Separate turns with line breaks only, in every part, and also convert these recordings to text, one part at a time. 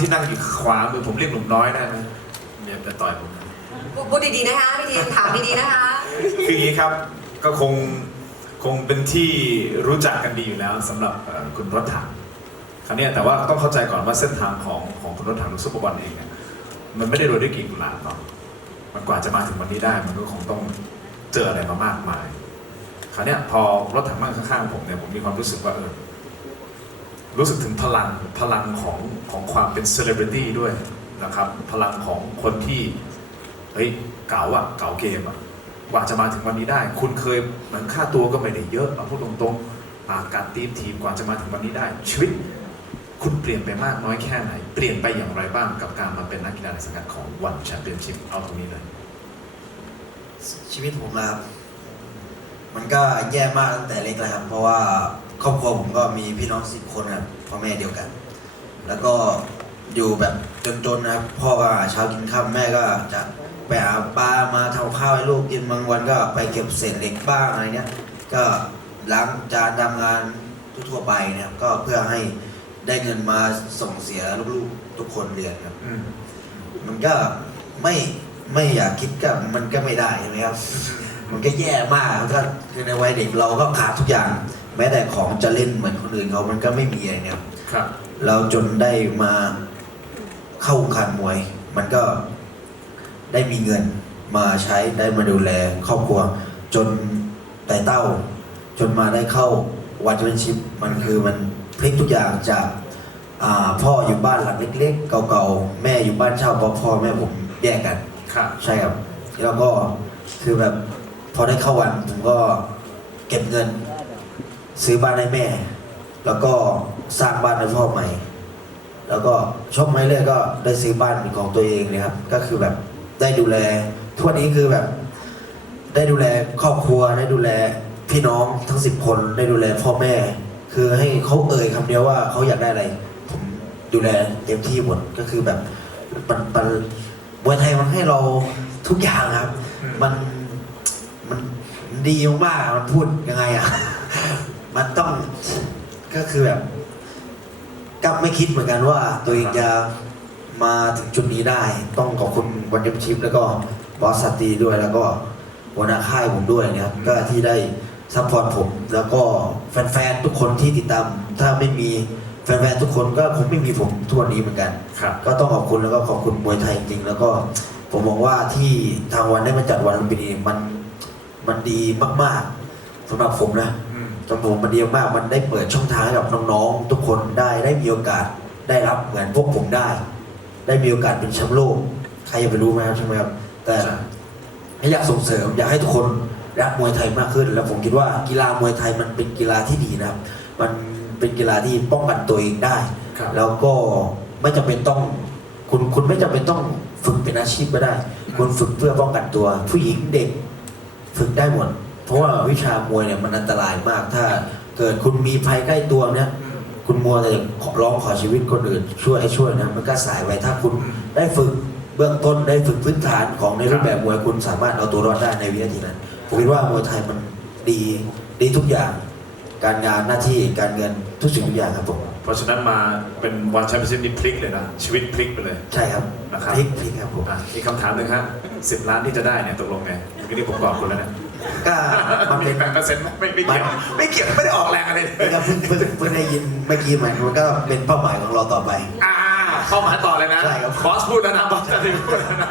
ที่นั่งอยู่ขวามือผมเรียกหนุ่มน้อยได้ไหมเนี่ยจะต่อยผมนะ
พูดดีๆนะคะพี่ทีมถามดีๆนะคะ
คืออย่างนี้ครับก็คงคงเป็นที่รู้จักกันดีอยู่แล้วสำหรับเอ่อคุณรถถังคราวเนี้ยแต่ว่าต้องเข้าใจก่อนว่าเส้นทางของของคุณรถถังหรือซุปเปอร์บอลเองเนี่ยมันไม่ได้โรยด้วยกลีบกุหลาบเนาะมันกว่าจะมาถึงวันนี้ได้ มันก็คงต้องเจออะไรมามากมาย คราวเนี้ยพอรถถังนั่งข้างๆผมเนี่ยผมมีความรู้สึกว่าเออ รู้สึกถึงพลังพลังของของความเป็นเซเลบริตี้ด้วยนะครับ พลังของคนที่เฮ้ยเก่าอะเก่าเกมอะกว่าจะมาถึงวันนี้ได้ คุณเคยเหมือนค่าตัวก็ไม่ได้เยอะเอาพูดตรงๆอาการทีมทีมกว่าจะมาถึงวันนี้ได้ ชีวิต คุณเปลี่ยนไปมากน้อยแค่ไหน เปลี่ยนไปอย่างไรบ้างกับการมาเป็นนักกีฬาในสังกัดของวันแชมเปี้ยนชิพเอาตรงนี้เลย
ชีวิตผมนะครับ มันก็แย่มากตั้งแต่เล็กแล้วครับ เพราะว่าครอบครัวผมก็มีพี่น้องสิบคนครับพ่อแม่เดียวกัน แล้วก็อยู่แบบจนๆนะครับพ่อก็หาเช้ากินข้าวแม่ก็จะไปหาปลามาทำข้าวให้ลูกกินบางวันก็ไปเก็บเศษเหล็กบ้างอะไรเนี้ยก็ล้างจานทำงานทั่วๆไปนะครับก็เพื่อให้ได้เงินมาส่งเสียลูกๆทุกคนเรียนครับ
อืม
มันก็ไม่ไม่อยากคิดก็มันก็ไม่ได้ใช่ไหมครับ มันก็แย่มากครับถ้าคือในวัยเด็กเราก็ขาดทุกอย่าง แม้แต่ของจะเล่นเหมือนคนอื่นเขามันก็ไม่มีอะไรเนี่ยครับ
ครับ
เราจนได้มาเข้าวงการมวย มันก็ได้มีเงินมาใช้ได้มาดูแลครอบครัว จนไต่เต้า จนมาได้เข้าวันแชมเปี้ยนชิพมันคือมันพลิกทุกอย่างจากอ่าพ่ออยู่บ้านหลังเล็กๆ เก่าๆ แม่อยู่บ้านเช่าเพราะพ่อแม่ผมแยกกัน
ครับ
ใช่ครับ แล้วก็คือแบบ พอได้เข้าวันผมก็เก็บเงิน ซื้อบ้านให้แม่ แล้วก็สร้างบ้านให้พ่อใหม่ แล้วก็ชอบไหมเลยก็ได้ซื้อบ้านเป็นของตัวเองเลยครับ ก็คือแบบได้ดูแลทุกวันนี้คือแบบ ได้ดูแลครอบครัวได้ดูแลพี่น้องทั้งสิบคนได้ดูแลพ่อแม่ คือให้เขาเอ่ยคำเดียวว่าเขาอยากได้อะไร ผมดูแลเต็มที่หมดก็คือแบบมันมันมวยไทยมันให้เราทุกอย่างครับ
อืม
มัน มันดีมากๆมันพูดยังไงอะ มันต้องก็คือแบบก็ไม่คิดเหมือนกันว่า ตัวเองจะมาถึงจุดนี้ได้ ต้องขอบคุณวันยิมชิปแล้วก็บอสสตรีด้วยแล้วก็หัวหน้าค่ายผมด้วยนะครับก็ที่ได้ซัพพอร์ตผม แล้วก็แฟนๆทุกคนที่ติดตาม ถ้าไม่มีแฟนๆทุกคนก็คงไม่มีผมทุกวันนี้เหมือนกัน
ครับ
ก็ต้องขอบคุณแล้วก็ขอบคุณมวยไทยจริงๆแล้วก็ผมมองว่าที่ทางวันได้มาจัดวันลุมพินีมัน มันดีมากๆสำหรับผมนะ
อืม
สำหรับผมมันดีมากมันได้เปิดช่องทางให้กับน้องๆ ทุกคนได้ได้มีโอกาสได้รับเหมือนพวกผมได้ ได้มีโอกาสเป็นแชมป์โลก ใครจะไปรู้ไหมครับใช่ไหมครับแต่
ใช่
อยากส่งเสริมอยากให้ทุกคนรักมวยไทยมากขึ้น แล้วผมคิดว่ากีฬามวยไทยมันเป็นกีฬาที่ดีนะครับ มันเป็นกีฬาที่ป้องกันตัวเองได้
ครับ
แล้วก็ไม่จำเป็นต้องคุณคุณไม่จำเป็นต้องฝึกเป็นอาชีพก็ได้ คุณฝึกเพื่อป้องกันตัว ผู้หญิงเด็ก ฝึกได้หมด เพราะว่าวิชามวยเนี่ยมันอันตรายมาก ถ้าเกิดคุณมีภัยใกล้ตัวเนี่ย
อืม
คุณมัวแต่ขอร้องขอชีวิตคนอื่น ช่วยให้ช่วยนะมันก็สายไว้ถ้าคุณ
อืม
ได้ฝึกเบื้องต้นได้ฝึกพื้นฐานของในรูปแบบมวยคุณสามารถเอาตัวรอดได้ในวินาทีนั้นผมคิดว่ามวยไทยมันดีดีทุกอย่าง การงานหน้าที่การเงินทุกสิ่งทุกอย่างครับผม
เพ ราะฉะนั้นมาเป็นวันแชมเปี้ยนชิพนี่พลิกเลยนะ ชีวิตพลิกไปเลย
ใช่ครับ
นะครับ
พลิกพลิกครับผม
อะอีกคำถามหนึ่งฮะสิบล้านที่จะได้เนี่ยตกลงไงเมื่อกี้นี่ผมบอกคุณแล้วนะ
ก็มันเป็น
แปดเปอร์เซ็นต์ไม่ไม่เกี่ยวไม่เกี่ยวไม่ได้ออกแรงอะไรเลย
ก็เพิ่งเพิ่งเพิ่งได้ยินเมื่อกี้มันมันก็เป็นเป้าหมายของเราต่อไป
อ่าเข้ามาต่อเลยนะ
ใช่ครับ
คอสพูดแล้วนะบอสจะพูดแล้วนะ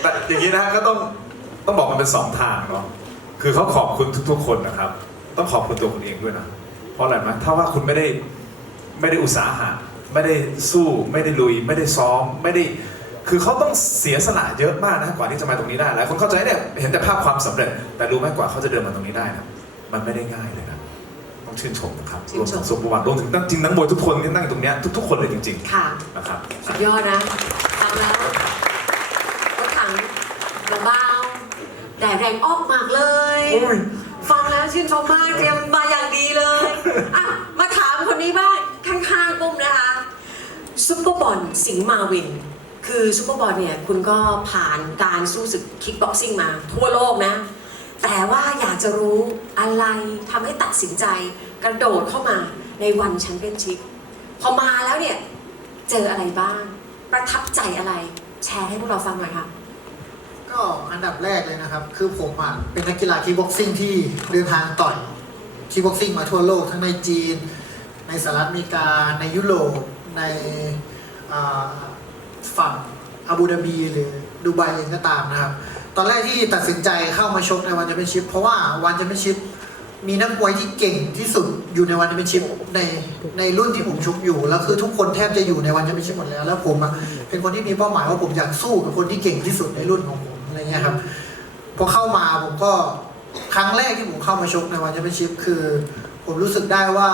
แต่อย่างนี้นะก็ต้องต้องบอกมันเป็นสองทางเนาะคือเขาขอบคุณทุก ๆ คนนะครับ ต้องขอบคุณตัวคุณเองด้วยนะ เพราะอะไรไหมถ้าว่าคุณไม่ได้ไม่ได้อุตสาหะไม่ได้สู้ไม่ได้ลุย ไม่ได้ซ้อมไม่ได้ คือเขาต้องเสียสละเยอะมากนะกว่าที่จะมาตรงนี้ได้หลายคนเข้าใจเนี่ยเห็นแต่ภาพความสำเร็จ แต่รู้ไหมกว่าเขาจะเดินมาตรงนี้ได้นะมันไม่ได้ง่ายเลยนะต้องชื่นชมนะครับ
ชื่
รวนม
ชม
ถึงสุภวัตรวมถึงจริงนักมวยทุกคนที่นั่งอยู่ตรงเนี้ยทุกๆคนเลยจริง
ค่ะ
ๆนะครับ
สุดยอดนะฟังแล้วรถถังเบาๆแต่แรงออกมากเลย
โอ้ย
ฟังแล้ว ชื่นชมมากเตรียมมาอย่างดีเลยอะมาถามคนนี้บ้างข้างๆปุ้มนะคะซุปเปอร์บอลสิงห์มาวิน คือซุปเปอร์บอลเนี่ยคุณก็ผ่านการสู้ศึกคิกบ็อกซิ่งมาทั่วโลกนะ แต่ว่าอยากจะรู้อะไรทำให้ตัดสินใจกระโดดเข้ามาในวันแชมเปี้ยนชิพพอมาแล้วเนี่ย เจออะไรบ้าง ประทับใจอะไร แชร์ให้พวกเราฟังหน่อยค่ะ
ก็อันดับแรกเลยนะครับ คือผมอะเป็นนักกีฬาคีบ็อกซิ่งที่เดินทางต่อยคีบ็อกซิ่งมาทั่วโลกทั้งในจีน ในสหรัฐอเมริกา ในยุโรปในฝั่งอาบูดาบีหรือดูไบเองก็ตามนะครับ ตอนแรกที่ตัดสินใจเข้ามาชกในวันแชมเปี้ยนชิพเพราะว่าวันแชมเปี้ยนชิพมีนักมวยที่เก่งที่สุดอยู่ในวันแชมเปี้ยนชิพในในรุ่นที่ผมชกอยู่แล้วคือทุกคนแทบจะอยู่ในวันแชมเปี้ยนชิพหมดแล้ว แล้วผมอะเป็นคนที่มีเป้าหมายว่าผมอยากสู้กับคนที่เก่งที่สุดในรุ่นของผม อะไรเงี้ยครับพอเข้ามาผมก็ครั้งแรกที่ผมเข้ามาชกในวันแชมเปี้ยนชิพคือ ผมรู้สึกได้ว่า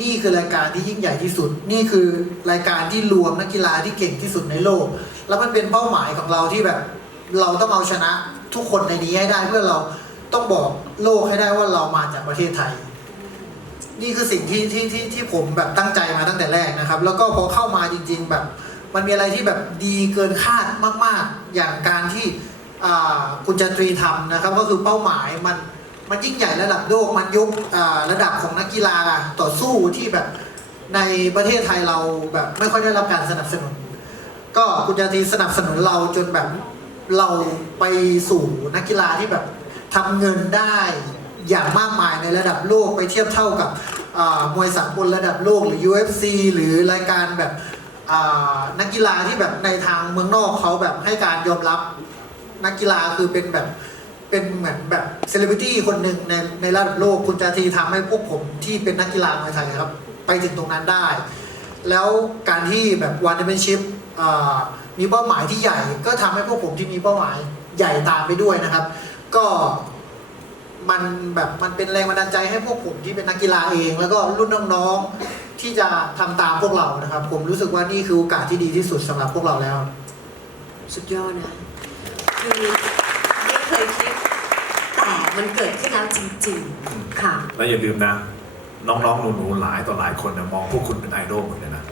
นี่คือรายการที่ยิ่งใหญ่ที่สุด นี่คือรายการที่รวมนักกีฬาที่เก่งที่สุดในโลก แล้วมันเป็นเป้าหมายของเราที่แบบ เราต้องเอาชนะทุกคนในนี้ให้ได้เพื่อเราต้องบอกโลกให้ได้ว่าเรามาจากประเทศไทย นี่คือสิ่งที่ที่ที่ที่ผมแบบตั้งใจมาตั้งแต่แรกนะครับ แล้วก็พอเข้ามาจริง ๆ แบบ มันมีอะไรที่แบบดีเกินคาดมาก ๆ อย่างการที่คุณจันตรีทำนะครับ ก็คือเป้าหมายมันมันยิ่งใหญ่ระดับโลกมันยกระดับของนักกีฬาต่อสู้ที่แบบในประเทศไทยเราแบบไม่ค่อยได้รับการสนับสนุน ก็คุณจันทรีสนับสนุนเราจนแบบเราไปสู่นักกีฬาที่แบบทำเงินได้อย่างมากมายในระดับโลกไปเทียบเท่ากับมวยสากลระดับโลกหรือ UFC หรือรายการแบบ นักกีฬาที่แบบในทางเมืองนอกเขาแบบให้การยอมรับนักกีฬาคือเป็นแบบเป็นเหมือนแบบเซเลบริตี้คนหนึ่งในในระดับโลกคุณจาทีทำให้พวกผมที่เป็นนักกีฬามวยไทยครับ ไปถึงตรงนั้นได้ แล้วการที่แบบวันเดมชิพมีเป้าหมายที่ใหญ่ ก็ทำให้พวกผมที่มีเป้าหมายใหญ่ตามไปด้วยนะครับ ก็มันแบบมันเป็นแรงบันดาลใจให้พวกผมที่เป็นนักกีฬาเอง แล้วก็รุ่นน้องๆ ที่จะทำตามพวกเรานะครับ ผมรู้สึกว่านี่คือโอกาสที่ดีที่สุดสำหรับพวกเราแล้ว
สุดยอดนะคือไม่เคยคิดแต่มันเกิดขึ้นแล้วจริงๆค่ะ
แล้วอย่าลืมนะ น้องๆหนูๆหลายต่อหลายคนนะมองพวกคุณเป็นไอดอลหมดเลยนะ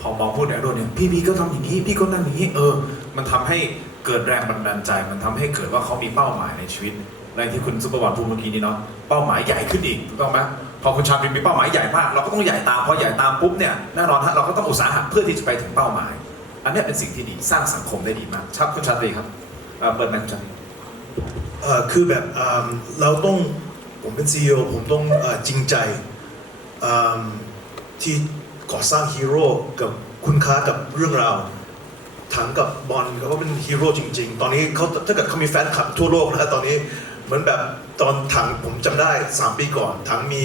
พอมองพวกไอดอลเนี่ยพี่พีก็ทำอย่างนี้พี่ก็นั่นอย่างนี้เออ มันทำให้เกิดแรงบันดาลใจ มันทำให้เกิดว่าเขามีเป้าหมายในชีวิต ในที่คุณซุปเปอร์บอลพูดเมื่อกี้นี้เนาะเป้าหมายใหญ่ขึ้นอีกถูกต้องไหมพอคุณชาบินมีเป้าหมายใหญ่มากเราก็ต้องใหญ่ตามพอใหญ่ตามปุ๊บเนี่ยแน่นอนฮะเราก็ต้องอุตสาหะเพื่อที่จะไปถึงเป้าหมาย อันนี้เป็นสิ่งที่ดีสร้างสังคมได้ดีมากครับคุณชาตรีครับเปิดไมค์คุณชาตรี
คือแบบเราต้องผมเป็น CEO ผมต้องอจริงใจที่ก่อสร้างฮีโร่กับคุณค่ากับเรื่องราวถังกับบอลเขาก็เป็นฮีโร่จริง ๆ ตอนนี้เขาถ้าเกิดเขามีแฟนคลับทั่วโลกนะตอนนี้ เหมือนแบบตอนถังผมจำได้ 3 ปีก่อน ถังมี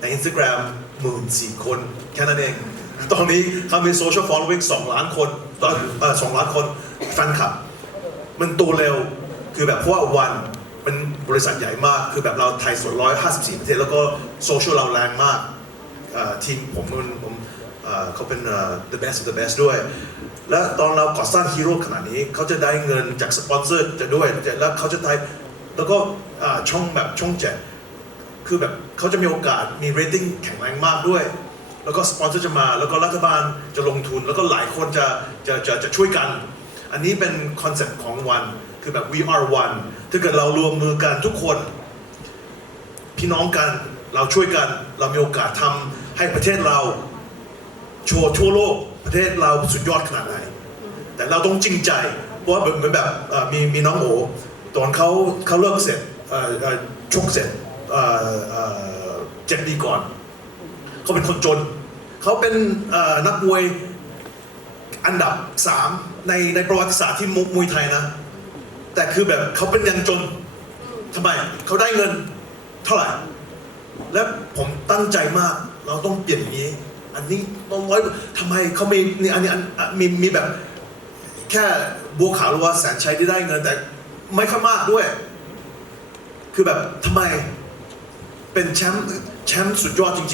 ใน Instagram หมื่นสี่คน แค่นั้นเอง ตอนนี้เขามีโซเชียลฟอลโล่ i งสองล้านคนตอนสองล้านคนแฟนคลับ มันโตเร็วคือแบบเพราะว่าวันเป็นบริษัทใหญ่มาก คือแบบเราไทยส่วนร้อยห้าสิบสี่ประเทศแล้วก็โซเชียลเราแรงมากเอ่อทีมผมมันผมเอ่อเขาเป็นเอ่อ the best of the best ด้วย และตอนเราก่อสร้างฮีโร่ขนาดนี้ เขาจะได้เงินจากสปอนเซอร์จะด้วย แล้วเขาจะได้ แล้วก็ช่องแบบช่องเจ็ดคือแบบเขาจะมีโอกาสมีเรตติ้งแข็งแรงมากด้วย แล้วก็สปอนเซอร์จะมา แล้วก็รัฐบาลจะลงทุน แล้วก็หลายคนจะจะจะจะช่วยกัน อันนี้เป็นคอนเซ็ปต์ของวัน คือแบบ we are one ถ้าเกิดเรารวมมือกันทุกคน พี่น้องกันเราช่วยกัน เรามีโอกาสทำให้ประเทศเราโชว์ทั่วโลกประเทศเราสุดยอดขนาดไหน แต่เราต้องจริงใจ เพราะว่าเหมือนแบบมีมีน้องโอ ตอนเขาเขาเลิกเสร็จชกเสร็จเอ่อเอ่อเจ็ดปีก่อน เขาเป็นคนจน เขาเป็นนักมวยอันดับสามในในประวัติศาสตร์ที่มุมวยไทยนะ แต่คือแบบเขาเป็นยังจนทำไมเขาได้เงินเท่าไหร่ และผมตั้งใจมากเราต้องเปลี่ยนนี้ อันนี้ต้องร้อยทำไมเขามีนี่อันนี้มีมีแบบ แค่บัวขาวหรือว่าแสนชัยที่ได้เงินแต่ ไม่ค่อยมากด้วย คือแบบทำไม เป็นแชมป์แชมป์สุดยอดจริงๆ